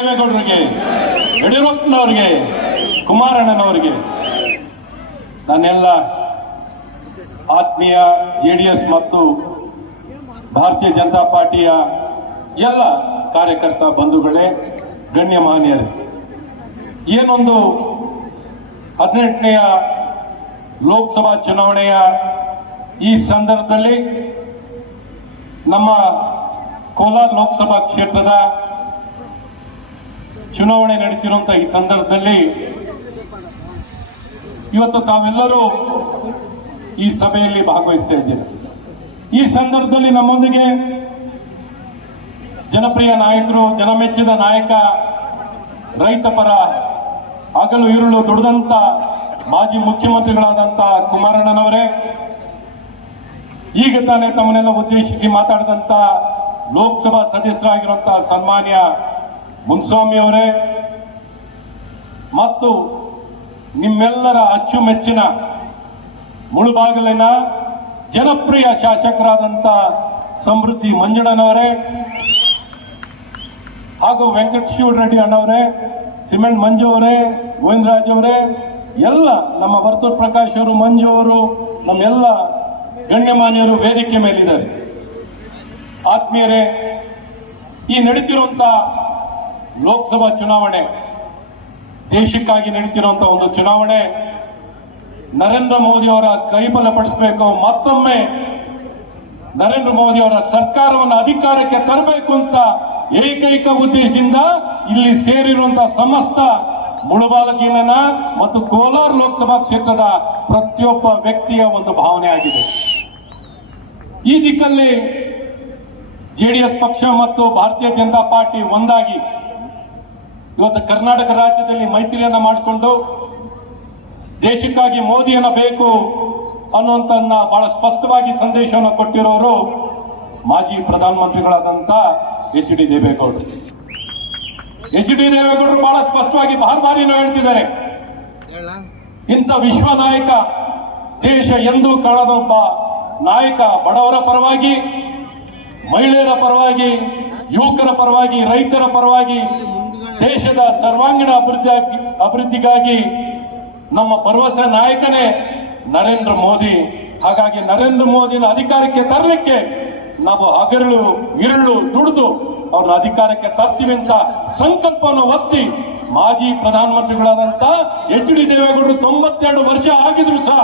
ದೇವೇಗೌಡರಿಗೆ, ಯಡಿಯೂರಪ್ಪನವರಿಗೆ, ಕುಮಾರಣ್ಣನವರಿಗೆ, ನನ್ನೆಲ್ಲ ಆತ್ಮೀಯ ಜೆಡಿಎಸ್ ಮತ್ತು ಭಾರತೀಯ ಜನತಾ ಪಾರ್ಟಿಯ ಎಲ್ಲ ಕಾರ್ಯಕರ್ತ ಬಂಧುಗಳೇ, ಗಣ್ಯಮಾನ್ಯರೇ, ಏನೊಂದು 18ನೇ ಲೋಕಸಭಾ ಚುನಾವಣೆಯ ಈ ಸಂದರ್ಭದಲ್ಲಿ ನಮ್ಮ ಕೋಲಾರ ಲೋಕಸಭಾ ಕ್ಷೇತ್ರದ ಚುನಾವಣೆ ನಡೀತಿರುವಂತಹ ಈ ಸಂದರ್ಭದಲ್ಲಿ ಇವತ್ತು ತಾವೆಲ್ಲರೂ ಈ ಸಭೆಯಲ್ಲಿ ಭಾಗವಹಿಸ್ತಾ ಇದ್ದೀರಿ. ಈ ಸಂದರ್ಭದಲ್ಲಿ ನಮ್ಮೊಂದಿಗೆ ಜನಪ್ರಿಯ ನಾಯಕರು, ಜನಮೆಚ್ಚಿದ ನಾಯಕ, ರೈತ ಪರ ಹಗಲು ಇರುಳು ದುಡಿದಂತ ಮಾಜಿ ಮುಖ್ಯಮಂತ್ರಿಗಳಾದಂತ ಕುಮಾರಣ್ಣನವರೇ, ಈಗ ತಾನೇ ತಮ್ಮನ್ನೆಲ್ಲ ಉದ್ದೇಶಿಸಿ ಮಾತಾಡಿದಂತ ಲೋಕಸಭಾ ಸದಸ್ಯರಾಗಿರುವಂತಹ ಸನ್ಮಾನ್ಯ ಮುನ್ಸ್ವಾಮಿ ಅವರೇ, ಮತ್ತು ನಿಮ್ಮೆಲ್ಲರ ಅಚ್ಚುಮೆಚ್ಚಿನ ಮುಳುಬಾಗಿಲಿನ ಜನಪ್ರಿಯ ಶಾಸಕರಾದಂತ ಸಮೃದ್ಧಿ ಮಂಜಣ್ಣನವರೇ, ಹಾಗೂ ವೆಂಕಟೇಶ್ವರ ರೆಡ್ಡಿ ಅಣ್ಣವರೇ, ಸಿಮೆಂಟ್ ಮಂಜು ಅವರೇ, ಗೋವಿಂದರಾಜ್ ಅವರೇ, ಎಲ್ಲ ನಮ್ಮ ವರ್ತೂರ್ ಪ್ರಕಾಶ್ ಅವರು, ಮಂಜು ಅವರು, ನಮ್ಮೆಲ್ಲ ಗಣ್ಯಮಾನ್ಯರು ವೇದಿಕೆ ಮೇಲಿದ್ದಾರೆ. ಆತ್ಮೀಯರೇ, ಈ ನಡೀತಿರುವಂತ ಲೋಕಸಭಾ ಚುನಾವಣೆ ದೇಶಕ್ಕಾಗಿ ನಡೀತಿರುವಂತಹ ಒಂದು ಚುನಾವಣೆ. ನರೇಂದ್ರ ಮೋದಿ ಅವರ ಕೈಬಲಪಡಿಸಬೇಕು, ಮತ್ತೊಮ್ಮೆ ನರೇಂದ್ರ ಮೋದಿ ಅವರ ಸರ್ಕಾರವನ್ನು ಅಧಿಕಾರಕ್ಕೆ ತರಬೇಕು ಅಂತ ಏಕೈಕ ಉದ್ದೇಶದಿಂದ ಇಲ್ಲಿ ಸೇರಿರುವಂತಹ ಸಮಸ್ತ ಮುಳುಬಾಗಿಲಿನ ಮತ್ತು ಕೋಲಾರ ಲೋಕಸಭಾ ಕ್ಷೇತ್ರದ ಪ್ರತಿಯೊಬ್ಬ ವ್ಯಕ್ತಿಯ ಒಂದು ಭಾವನೆ ಆಗಿದೆ. ಈ ದಿಕ್ಕಲ್ಲಿ ಜೆಡಿಎಸ್ ಪಕ್ಷ ಮತ್ತು ಭಾರತೀಯ ಜನತಾ ಪಾರ್ಟಿ ಒಂದಾಗಿ ಇವತ್ತು ಕರ್ನಾಟಕ ರಾಜ್ಯದಲ್ಲಿ ಮೈತ್ರಿಯನ್ನ ಮಾಡಿಕೊಂಡು ದೇಶಕ್ಕಾಗಿ ಮೋದಿಯನ್ನ ಬೇಕು ಅನ್ನುವಂತ ಬಹಳ ಸ್ಪಷ್ಟವಾಗಿ ಸಂದೇಶವನ್ನು ಕೊಟ್ಟಿರೋರು ಮಾಜಿ ಪ್ರಧಾನಮಂತ್ರಿಗಳಾದಂತ ಎಚ್ ಡಿ ದೇವೇಗೌಡರು. ಎಚ್ ಡಿ ದೇವೇಗೌಡರು ಬಹಳ ಸ್ಪಷ್ಟವಾಗಿ ಬಾರಿನೂ ಹೇಳ್ತಿದ್ದಾರೆ, ಇಂಥ ವಿಶ್ವ ನಾಯಕ, ದೇಶ ಎಂದೂ ಕಾಣದೊಬ್ಬ ನಾಯಕ, ಬಡವರ ಪರವಾಗಿ, ಮಹಿಳೆಯರ ಪರವಾಗಿ, ಯುವಕರ ಪರವಾಗಿ, ರೈತರ ಪರವಾಗಿ, ದೇಶದ ಸರ್ವಾಂಗೀಣ ಅಭಿವೃದ್ಧಿಗಾಗಿ ನಮ್ಮ ಭರವಸೆ ನಾಯಕನೇ ನರೇಂದ್ರ ಮೋದಿ. ಹಾಗಾಗಿ ನರೇಂದ್ರ ಮೋದಿನ ಅಧಿಕಾರಕ್ಕೆ ತರಲಿಕ್ಕೆ ನಾವು ಹಗಲು ಇರುಳು ದುಡಿದು ಅವ್ರನ್ನ ಅಧಿಕಾರಕ್ಕೆ ತರ್ತೀವಿ ಅಂತ ಸಂಕಲ್ಪವನ್ನು ಒತ್ತಿ ಮಾಜಿ ಪ್ರಧಾನಮಂತ್ರಿಗಳಾದಂತ ಎಚ್ ಡಿ ದೇವೇಗೌಡರು 92 ವರ್ಷ ಆಗಿದ್ರು ಸಹ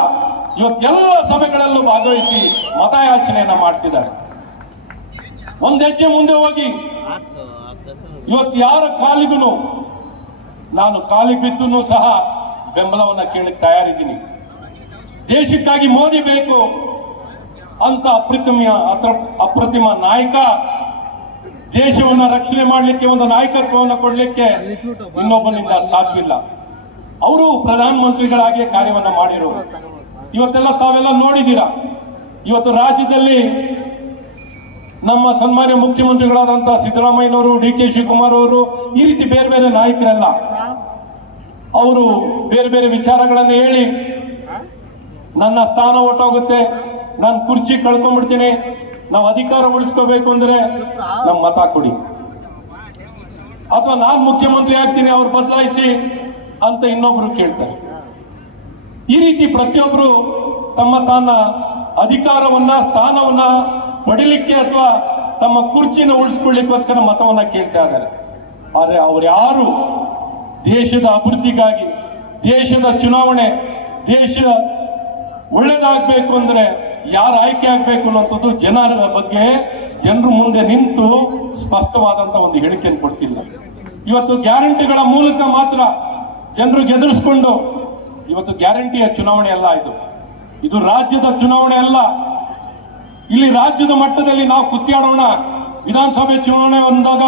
ಇವತ್ತೆಲ್ಲ ಸಭೆಗಳಲ್ಲೂ ಭಾಗವಹಿಸಿ ಮತಯಾಚನೆಯನ್ನ ಮಾಡ್ತಿದ್ದಾರೆ. ಒಂದ್ ಹೆಜ್ಜೆ ಮುಂದೆ ಹೋಗಿ ಇವತ್ತು ಯಾರ ಕಾಲಿಗೂ ನಾನು ಕಾಲಿಗೆ ಬಿದ್ದು ಸಹ ಬೆಂಬಲವನ್ನ ಕೇಳಕ್ಕೆ ತಯಾರಿದ್ದೀನಿ. ದೇಶಕ್ಕಾಗಿ ಮೋದಿ ಬೇಕು ಅಂತ ಅಪ್ರತಿಮ ನಾಯಕ, ದೇಶವನ್ನ ರಕ್ಷಣೆ ಮಾಡಲಿಕ್ಕೆ ಒಂದು ನಾಯಕತ್ವವನ್ನು ಕೊಡಲಿಕ್ಕೆ ಇನ್ನೊಬ್ಬನಿಂದ ಸಾಧ್ಯವಿಲ್ಲ. ಅವರು ಪ್ರಧಾನಮಂತ್ರಿಗಳಾಗಿ ಕಾರ್ಯವನ್ನ ಮಾಡಿರೋರು. ಇವತ್ತೆಲ್ಲ ತಾವೆಲ್ಲ ನೋಡಿದ್ದೀರಾ. ಇವತ್ತು ರಾಜ್ಯದಲ್ಲಿ ನಮ್ಮ ಸನ್ಮಾನ್ಯ ಮುಖ್ಯಮಂತ್ರಿಗಳಾದಂತಹ ಸಿದ್ದರಾಮಯ್ಯನವರು, ಡಿ ಕೆ ಶಿವಕುಮಾರ್ ಅವರು, ಈ ರೀತಿ ಬೇರೆ ಬೇರೆ ನಾಯಕರೆಲ್ಲ ಅವರು ಬೇರೆ ಬೇರೆ ವಿಚಾರಗಳನ್ನು ಹೇಳಿ ನನ್ನ ಸ್ಥಾನ ಹೊಟ್ಟೋಗುತ್ತೆ, ನಾನು ಕುರ್ಚಿ ಕಳ್ಕೊಂಡ್ಬಿಡ್ತೀನಿ, ನಾವು ಅಧಿಕಾರ ಉಳಿಸ್ಕೋಬೇಕು ಅಂದ್ರೆ ನಮ್ ಮತ ಕೊಡಿ, ಅಥವಾ ನಾನು ಮುಖ್ಯಮಂತ್ರಿ ಆಗ್ತೀನಿ ಅವ್ರು ಬದಲಾಯಿಸಿ ಅಂತ ಇನ್ನೊಬ್ರು ಕೇಳ್ತಾರೆ. ಈ ರೀತಿ ಪ್ರತಿಯೊಬ್ರು ತನ್ನ ಅಧಿಕಾರವನ್ನ, ಸ್ಥಾನವನ್ನ ಪಡಿಲಿಕ್ಕೆ ಅಥವಾ ತಮ್ಮ ಕುರ್ಚಿನ ಉಳಿಸ್ಕೊಳ್ಳಿಕ್ಕೋಸ್ಕರ ಮತವನ್ನ ಕೇಳ್ತಾ ಇದ್ದಾರೆ. ಆದ್ರೆ ಅವ್ರು ಯಾರು ದೇಶದ ಅಭಿವೃದ್ಧಿಗಾಗಿ, ದೇಶದ ಚುನಾವಣೆ, ದೇಶ ಒಳ್ಳೇದಾಗಬೇಕು ಅಂದ್ರೆ ಯಾರು ಆಯ್ಕೆ ಆಗ್ಬೇಕು ಅನ್ನೋಂಥದ್ದು ಜನರ ಬಗ್ಗೆ ಜನರ ಮುಂದೆ ನಿಂತು ಸ್ಪಷ್ಟವಾದಂತ ಒಂದು ಹೇಳಿಕೆಯನ್ನು ಕೊಡ್ತಿಲ್ಲ. ಇವತ್ತು ಗ್ಯಾರಂಟಿಗಳ ಮೂಲಕ ಮಾತ್ರ ಜನರಿಗೆ ಎದುರಿಸ್ಕೊಂಡು ಇವತ್ತು ಗ್ಯಾರಂಟಿಯ ಚುನಾವಣೆ ಅಲ್ಲ, ಇದು ರಾಜ್ಯದ ಚುನಾವಣೆ ಅಲ್ಲ. ಇಲ್ಲಿ ರಾಜ್ಯದ ಮಟ್ಟದಲ್ಲಿ ನಾವು ಕುಸ್ತಿ ಆಡೋಣ. ವಿಧಾನಸಭೆ ಚುನಾವಣೆ ಬಂದಾಗ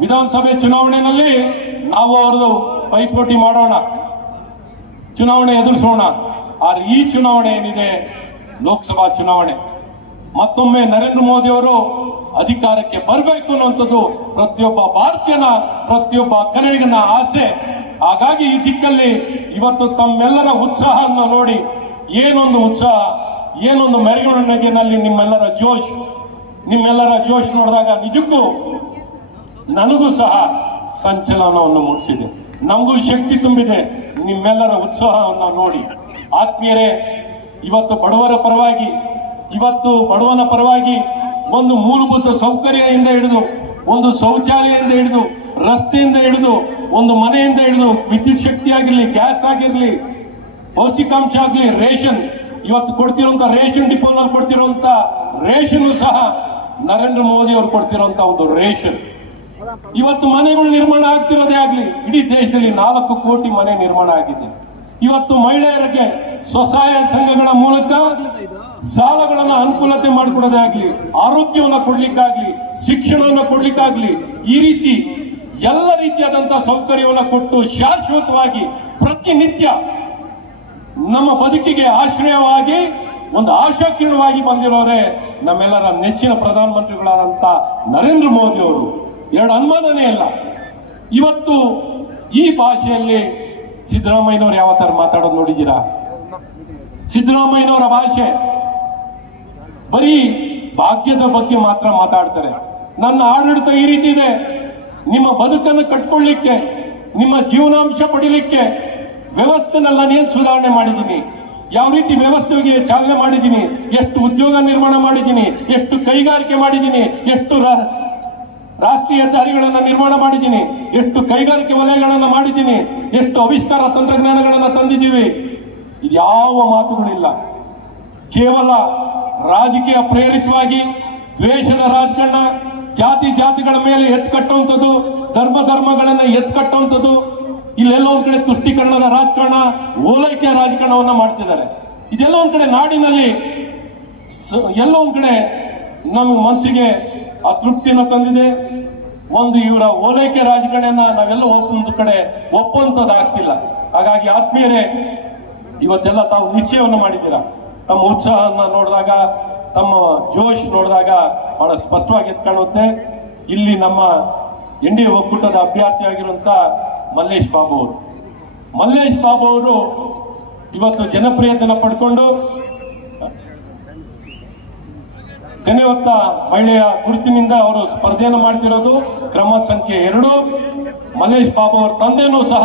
ವಿಧಾನಸಭೆ ಚುನಾವಣೆಯಲ್ಲಿ ನಾವು ಅವ್ರದ್ದು ಪೈಪೋಟಿ ಮಾಡೋಣ, ಚುನಾವಣೆ ಎದುರಿಸೋಣ. ಆದ್ರೆ ಈ ಚುನಾವಣೆ ಏನಿದೆ, ಲೋಕಸಭಾ ಚುನಾವಣೆ, ಮತ್ತೊಮ್ಮೆ ನರೇಂದ್ರ ಮೋದಿ ಅವರು ಅಧಿಕಾರಕ್ಕೆ ಬರಬೇಕು ಅನ್ನುವಂಥದ್ದು ಪ್ರತಿಯೊಬ್ಬ ಭಾರತೀಯನ, ಪ್ರತಿಯೊಬ್ಬ ಕನ್ನಡಿಗನ ಆಸೆ. ಹಾಗಾಗಿ ಈ ದಿಕ್ಕಲ್ಲಿ ಇವತ್ತು ತಮ್ಮೆಲ್ಲರ ಉತ್ಸಾಹವನ್ನು ನೋಡಿ, ಏನೊಂದು ಉತ್ಸಾಹ, ಏನೊಂದು ಮೆರವಣಿಗೆನಲ್ಲಿ ನಿಮ್ಮೆಲ್ಲರ ಜೋಶ್ ನೋಡಿದಾಗ ನಿಜಕ್ಕೂ ನನಗೂ ಸಹ ಸಂಚಲನವನ್ನು ಮೂಡಿಸಿದೆ. ನಮಗೂ ಶಕ್ತಿ ತುಂಬಿದೆ ನಿಮ್ಮೆಲ್ಲರ ಉತ್ಸಾಹವನ್ನು ನೋಡಿ. ಆತ್ಮೀಯರೇ, ಇವತ್ತು ಬಡವನ ಪರವಾಗಿ ಒಂದು ಮೂಲಭೂತ ಸೌಕರ್ಯದಿಂದ ಹಿಡಿದು, ಒಂದು ಶೌಚಾಲಯದಿಂದ ಹಿಡಿದು, ರಸ್ತೆಯಿಂದ ಹಿಡಿದು, ಒಂದು ಮನೆಯಿಂದ ಹಿಡಿದು, ವಿದ್ಯುತ್ ಶಕ್ತಿ ಆಗಿರಲಿ, ಗ್ಯಾಸ್ ಆಗಿರಲಿ, ಪೌಷ್ಟಿಕಾಂಶ ಆಗಲಿ, ರೇಷನ್, ಇವತ್ತು ಕೊಡ್ತಿರುವಂತ ರೇಷನ್ ಡಿಪೋನಲ್ಲಿ ಕೊಡ್ತಿರುವಂತ ರೇಷನ್ ಸಹ ನರೇಂದ್ರ ಮೋದಿ ಅವರು ಕೊಡ್ತಿರುವಂತ ಒಂದು ರೇಷನ್. ಇವತ್ತು ಮನೆಗಳು ನಿರ್ಮಾಣ ಆಗ್ತಿರೋದೇ ಆಗ್ಲಿ, ಇಡೀ ದೇಶದಲ್ಲಿ 4 ಕೋಟಿ ಮನೆ ನಿರ್ಮಾಣ ಆಗಿದೆ. ಇವತ್ತು ಮಹಿಳೆಯರಿಗೆ ಸ್ವಸಹಾಯ ಸಂಘಗಳ ಮೂಲಕ ಸಾಲಗಳನ್ನ ಅನುಕೂಲತೆ ಮಾಡಿಕೊಡೋದೇ ಆಗ್ಲಿ, ಆರೋಗ್ಯವನ್ನ ಕೊಡ್ಲಿಕ್ಕಾಗ್ಲಿ, ಶಿಕ್ಷಣವನ್ನ ಕೊಡ್ಲಿಕ್ಕಾಗ್ಲಿ, ಈ ರೀತಿ ಎಲ್ಲ ರೀತಿಯಾದಂತಹ ಸೌಕರ್ಯವನ್ನ ಕೊಟ್ಟು ಶಾಶ್ವತವಾಗಿ ಪ್ರತಿನಿತ್ಯ ನಮ್ಮ ಬದುಕಿಗೆ ಆಶ್ರಯವಾಗಿ ಒಂದು ಆಶಾಕಿರಣವಾಗಿ ಬಂದಿರೋರೆ ನಮ್ಮೆಲ್ಲರ ನೆಚ್ಚಿನ ಪ್ರಧಾನಮಂತ್ರಿಗಳಾದಂತ ನರೇಂದ್ರ ಮೋದಿ ಅವರು. ಎರಡು ಅನುಮಾನನೇ ಇಲ್ಲ. ಇವತ್ತು ಈ ಭಾಷೆಯಲ್ಲಿ ಸಿದ್ದರಾಮಯ್ಯನವರು ಯಾವ ತರ ಮಾತಾಡೋದು ನೋಡಿದ್ದೀರಾ? ಸಿದ್ದರಾಮಯ್ಯನವರ ಭಾಷೆ ಬರೀ ಭಾಗ್ಯದ ಬಗ್ಗೆ ಮಾತ್ರ ಮಾತಾಡ್ತಾರೆ. ನನ್ನ ಆಡಳಿತ ಈ ರೀತಿ ಇದೆ, ನಿಮ್ಮ ಬದುಕನ್ನು ಕಟ್ಕೊಳ್ಳಿಕ್ಕೆ, ನಿಮ್ಮ ಜೀವನಾಂಶ ಪಡಿಲಿಕ್ಕೆ ವ್ಯವಸ್ಥೆನೆಲ್ಲ ನಾನು ಸುಧಾರಣೆ ಮಾಡಿದ್ದೀನಿ, ಯಾವ ರೀತಿ ವ್ಯವಸ್ಥೆಗೆ ಚಾಲನೆ ಮಾಡಿದ್ದೀನಿ, ಎಷ್ಟು ಉದ್ಯೋಗ ನಿರ್ಮಾಣ ಮಾಡಿದ್ದೀನಿ, ಎಷ್ಟು ಕೈಗಾರಿಕೆ ಮಾಡಿದ್ದೀನಿ, ಎಷ್ಟು ರಾಷ್ಟ್ರೀಯ ಹೆದ್ದಾರಿಗಳನ್ನು ನಿರ್ಮಾಣ ಮಾಡಿದ್ದೀನಿ, ಎಷ್ಟು ಕೈಗಾರಿಕೆ ವಲಯಗಳನ್ನು ಮಾಡಿದ್ದೀನಿ, ಎಷ್ಟು ಆವಿಷ್ಕಾರ ತಂತ್ರಜ್ಞಾನಗಳನ್ನು ತಂದಿದ್ದೀವಿ. ಇದ್ಯಾವ ಮಾತುಗಳಿಲ್ಲ. ಕೇವಲ ರಾಜಕೀಯ ಪ್ರೇರಿತವಾಗಿ ದ್ವೇಷದ ರಾಜಕಾರಣ, ಜಾತಿಗಳ ಮೇಲೆ ಎತ್ಕಟ್ಟುವಂಥದ್ದು, ಧರ್ಮಗಳನ್ನ ಎತ್ಕಟ್ಟುವಂಥದ್ದು, ಇಲ್ಲೆಲ್ಲ ಒಂದ್ ಕಡೆ ತುಷ್ಟೀಕರಣದ ರಾಜಕಾರಣ, ಓಲೈಕೆ ರಾಜಕಾರಣವನ್ನ ಮಾಡ್ತಿದ್ದಾರೆ. ಇದೆಲ್ಲ ಒಂದ್ ಕಡೆ ನಾಡಿನಲ್ಲಿ ಎಲ್ಲ ಒಂದ್ ಕಡೆ ನಮ್ಮ ಮನಸ್ಸಿಗೆ ಅತೃಪ್ತಿಯನ್ನು ತಂದಿದೆ. ಒಂದು ಇವರ ಓಲೈಕೆ ರಾಜಕಾರಣ ನಾವೆಲ್ಲ ಒಂದು ಕಡೆ ಒಪ್ಪುವಂಥದ್ದಾಗ್ತಿಲ್ಲ. ಹಾಗಾಗಿ ಆತ್ಮೀಯರೇ, ಇವತ್ತೆಲ್ಲ ತಾವು ನಿಶ್ಚಯವನ್ನು ಮಾಡಿದ್ದೀರಾ. ತಮ್ಮ ಉತ್ಸಾಹನ ನೋಡಿದಾಗ, ತಮ್ಮ ಜೋಶ್ ನೋಡಿದಾಗ ಬಹಳ ಸ್ಪಷ್ಟವಾಗಿ ಎತ್ಕಾಣುತ್ತೆ. ಇಲ್ಲಿ ನಮ್ಮ NDA ಒಕ್ಕೂಟದ ಅಭ್ಯರ್ಥಿಯಾಗಿರುವಂತ ಮಲ್ಲೇಶ್ ಬಾಬು ಅವರು ಇವತ್ತು ಜನಪ್ರಿಯತೆಯನ್ನು ಪಡ್ಕೊಂಡು ಧನ್ಯವತ್ತ ಮಹಿಳೆಯ ಗುರುತಿನಿಂದ ಅವರು ಸ್ಪರ್ಧೆಯನ್ನು ಮಾಡ್ತಿರೋದು. ಕ್ರಮ ಸಂಖ್ಯೆ 2. ಮಲ್ಲೇಶ್ ಬಾಬು ಅವರ ತಂದೆನೂ ಸಹ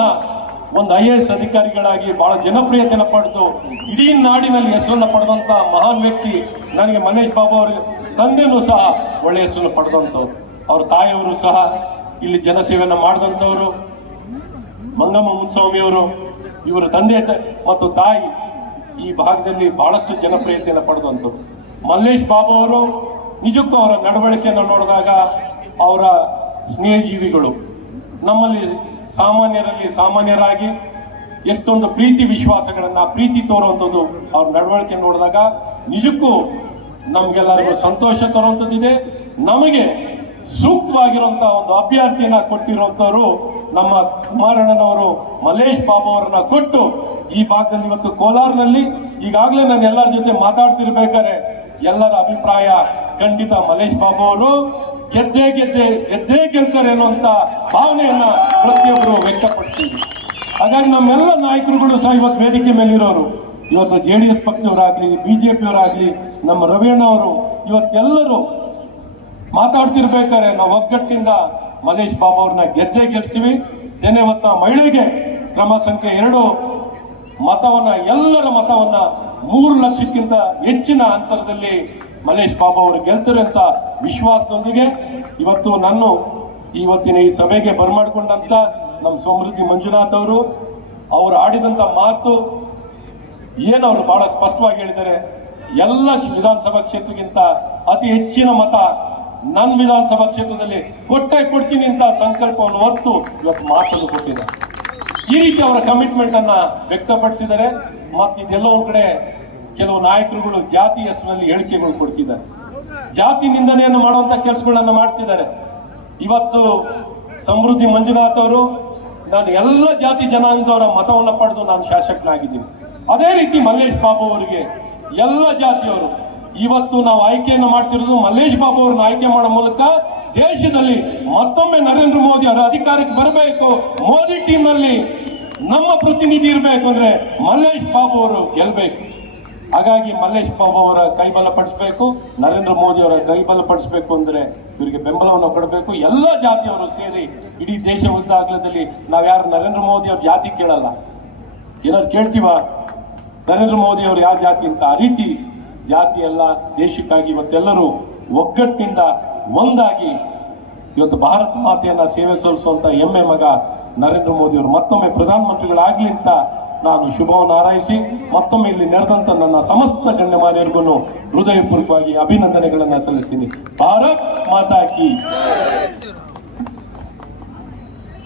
ಒಂದು IAS ಅಧಿಕಾರಿಗಳಾಗಿ ಬಹಳ ಜನಪ್ರಿಯತೆಯನ್ನು ಪಡೆದು ಇಡೀ ನಾಡಿನಲ್ಲಿ ಹೆಸರನ್ನು ಪಡೆದಂತ ಮಹಾನ್ ವ್ಯಕ್ತಿ. ನನಗೆ ಮಲ್ಲೇಶ್ ಬಾಬು ಅವರ ತಂದೆನೂ ಸಹ ಒಳ್ಳೆಯ ಹೆಸರನ್ನು ಪಡೆದಂಥವ್ರು. ಅವ್ರ ತಾಯಿಯವರು ಸಹ ಇಲ್ಲಿ ಜನಸೇವೆಯನ್ನು ಮಾಡಿದಂಥವ್ರು. ಮಂಗಮ್ಮ ಮುನ್ಸ್ವಾಮಿಯವರು, ಇವರ ತಂದೆ ಮತ್ತು ತಾಯಿ ಈ ಭಾಗದಲ್ಲಿ ಬಹಳಷ್ಟು ಜನಪ್ರಿಯತೆಯನ್ನು ಪಡೆದಂಥವ್ರು. ಮಲ್ಲೇಶ್ ಬಾಬು ಅವರು ನಿಜಕ್ಕೂ ಅವರ ನಡವಳಿಕೆಯನ್ನು ನೋಡಿದಾಗ ಅವರ ಸ್ನೇಹಜೀವಿಗಳು, ನಮ್ಮಲ್ಲಿ ಸಾಮಾನ್ಯರಾಗಿ ಎಷ್ಟೊಂದು ಪ್ರೀತಿ ತೋರುವಂಥದ್ದು ಅವ್ರ ನಡವಳಿಕೆ ನೋಡಿದಾಗ ನಿಜಕ್ಕೂ ನಮ್ಗೆಲ್ಲರಿಗೂ ಸಂತೋಷ ತರುವಂಥದ್ದಿದೆ. ನಮಗೆ ಸೂಕ್ತವಾಗಿರುವಂತಹ ಒಂದು ಅಭ್ಯರ್ಥಿಯನ್ನ ಕೊಟ್ಟಿರುವಂತವರು ನಮ್ಮ ಕುಮಾರಣ್ಣನವರು ಮಲ್ಲೇಶ್ ಬಾಬು ಅವರನ್ನ ಕೊಟ್ಟು ಈ ಭಾಗದಲ್ಲಿ ಇವತ್ತು ಕೋಲಾರ್ನಲ್ಲಿ ಈಗಾಗಲೇ ನಾನು ಎಲ್ಲರ ಜೊತೆ ಮಾತಾಡ್ತಿರ್ಬೇಕಾದ್ರೆ ಎಲ್ಲರ ಅಭಿಪ್ರಾಯ ಖಂಡಿತ ಮಲ್ಲೇಶ್ ಬಾಬು ಅವರು ಗೆದ್ದೇ ಗೆಲ್ತಾರೆ ಅನ್ನುವಂತ ಭಾವನೆಯನ್ನ ಪ್ರತಿಯೊಬ್ಬರು ವ್ಯಕ್ತಪಡಿಸ್ತೀವಿ. ಹಾಗಾಗಿ ನಮ್ಮೆಲ್ಲ ನಾಯಕರುಗಳು ಸಹ ಇವತ್ತು ವೇದಿಕೆ ಮೇಲಿರೋರು, ಇವತ್ತು JDS ಪಕ್ಷದವರಾಗ್ಲಿ, BJಪಿಯವರಾಗ್ಲಿ, ನಮ್ಮ ರವಿಯಣ್ಣ ಅವರು ಇವತ್ತೆಲ್ಲರೂ ಮಾತಾಡ್ತಿರ್ಬೇಕಾದ್ರೆ ನಾವು ಒಗ್ಗಟ್ಟಿಂದ ಮಲ್ಲೇಶ್ ಬಾಬು ಅವ್ರನ್ನ ಗೆಲ್ಸ್ತೀವಿ. ಧನ್ಯವತ್ತ ಮಹಿಳೆಗೆ ಕ್ರಮ ಸಂಖ್ಯೆ 2 ಎಲ್ಲರ ಮತವನ್ನ 3 ಲಕ್ಷಕ್ಕಿಂತ ಹೆಚ್ಚಿನ ಅಂತರದಲ್ಲಿ ಮಲ್ಲೇಶ್ ಬಾಬು ಅವರು ಗೆಲ್ತಾರೆ ಅಂತ ವಿಶ್ವಾಸದೊಂದಿಗೆ ಇವತ್ತಿನ ಈ ಸಭೆಗೆ ಬರಮಾಡಿಕೊಂಡಂತ ನಮ್ಮ ಸಮೃದ್ಧಿ ಮಂಜುನಾಥ್ ಅವರು ಆಡಿದಂತ ಮಾತು ಏನವರು ಬಹಳ ಸ್ಪಷ್ಟವಾಗಿ ಹೇಳಿದ್ದಾರೆ. ಎಲ್ಲ ವಿಧಾನಸಭಾ ಕ್ಷೇತ್ರಕ್ಕಿಂತ ಅತಿ ಹೆಚ್ಚಿನ ಮತ ನನ್ನ ವಿಧಾನಸಭಾ ಕ್ಷೇತ್ರದಲ್ಲಿ ಕೊಡ್ತೀನಿ ಅಂತ ಸಂಕಲ್ಪವನ್ನು ಹೊತ್ತು ಇವತ್ತು ಮಾತನ್ನು ಕೊಟ್ಟಿದ್ದಾರೆ. ಈ ರೀತಿ ಅವರ ಕಮಿಟ್ಮೆಂಟ್ ಅನ್ನ ವ್ಯಕ್ತಪಡಿಸಿದ್ದಾರೆ. ಮತ್ತೆ ಇದೆಲ್ಲ ಒಂದ್ ಕಡೆ ಕೆಲವು ನಾಯಕರುಗಳು ಜಾತಿ ಹೆಸರಿನಲ್ಲಿ ಹೇಳಿಕೆಗಳು ಕೊಡ್ತಿದ್ದಾರೆ, ಜಾತಿ ನಿಂದನೆಯನ್ನು ಮಾಡುವಂತ ಕೆಲಸಗಳನ್ನ ಮಾಡ್ತಿದ್ದಾರೆ. ಇವತ್ತು ಸಮೃದ್ಧಿ ಮಂಜುನಾಥ್ ಅವರು, ನಾನು ಎಲ್ಲ ಜಾತಿ ಜನಾಂಗದವರ ಮತವನ್ನು ಪಡೆದು ನಾನು ಶಾಸಕನಾಗಿದ್ದೀನಿ. ಅದೇ ರೀತಿ ಮಲ್ಲೇಶ್ ಬಾಬು ಅವರಿಗೆ ಎಲ್ಲ ಜಾತಿಯವರು ಇವತ್ತು ನಾವು ಆಯ್ಕೆಯನ್ನು ಮಾಡ್ತಿರೋದು ಮಲ್ಲೇಶ್ ಬಾಬು ಅವ್ರನ್ನ ಆಯ್ಕೆ ಮಾಡೋ ಮೂಲಕ ದೇಶದಲ್ಲಿ ಮತ್ತೊಮ್ಮೆ ನರೇಂದ್ರ ಮೋದಿ ಅವರ ಅಧಿಕಾರಕ್ಕೆ ಬರಬೇಕು. ಮೋದಿ ಟೀಮ್ ನಲ್ಲಿ ನಮ್ಮ ಪ್ರತಿನಿಧಿ ಇರಬೇಕು ಅಂದ್ರೆ ಮಲ್ಲೇಶ್ ಬಾಬು ಅವರು ಗೆಲ್ಬೇಕು. ಹಾಗಾಗಿ ಮಲ್ಲೇಶ್ ಬಾಬು ಅವರ ಕೈಬಲ ಪಡಿಸಬೇಕು, ನರೇಂದ್ರ ಮೋದಿ ಅವರ ಕೈಬಲ ಪಡಿಸಬೇಕು ಅಂದ್ರೆ ಇವರಿಗೆ ಬೆಂಬಲವನ್ನು ಕೊಡಬೇಕು. ಎಲ್ಲ ಜಾತಿಯವರು ಸೇರಿ ಇಡೀ ದೇಶ ಉದ್ದಾಗಲದಲ್ಲಿ ನಾವ್ಯಾರು ನರೇಂದ್ರ ಮೋದಿ ಅವ್ರ ಜಾತಿ ಕೇಳಲ್ಲ, ಏನಾದ್ರು ಕೇಳ್ತೀವ ನರೇಂದ್ರ ಮೋದಿ ಅವರು ಯಾವ ಜಾತಿ ಅಂತ? ಆ ರೀತಿ ಜಾತಿ ಎಲ್ಲ ದೇಶಕ್ಕಾಗಿ ಇವತ್ತೆಲ್ಲರೂ ಒಗ್ಗಟ್ಟಿನಿಂದ ಒಂದಾಗಿ ಇವತ್ತು ಭಾರತ ಮಾತೆಯನ್ನ ಸೇವೆ ಸಲ್ಲಿಸುವಂತ ಹೆಮ್ಮೆ ಮಗ ನರೇಂದ್ರ ಮೋದಿ ಅವರು ಮತ್ತೊಮ್ಮೆ ಪ್ರಧಾನಮಂತ್ರಿಗಳಾಗ್ಲಿ ಅಂತ ನಾನು ಶುಭವನ್ನು ಹಾರೈಸಿ ಮತ್ತೊಮ್ಮೆ ಇಲ್ಲಿ ನೆರೆದಂತ ನನ್ನ ಸಮಸ್ತ ಗಣ್ಯಮಾನ್ಯರಿಗೂ ಹೃದಯಪೂರ್ವಕವಾಗಿ ಅಭಿನಂದನೆಗಳನ್ನ ಸಲ್ಲಿಸ್ತೀನಿ. ಭಾರತ್ ಮಾತಾ ಕಿ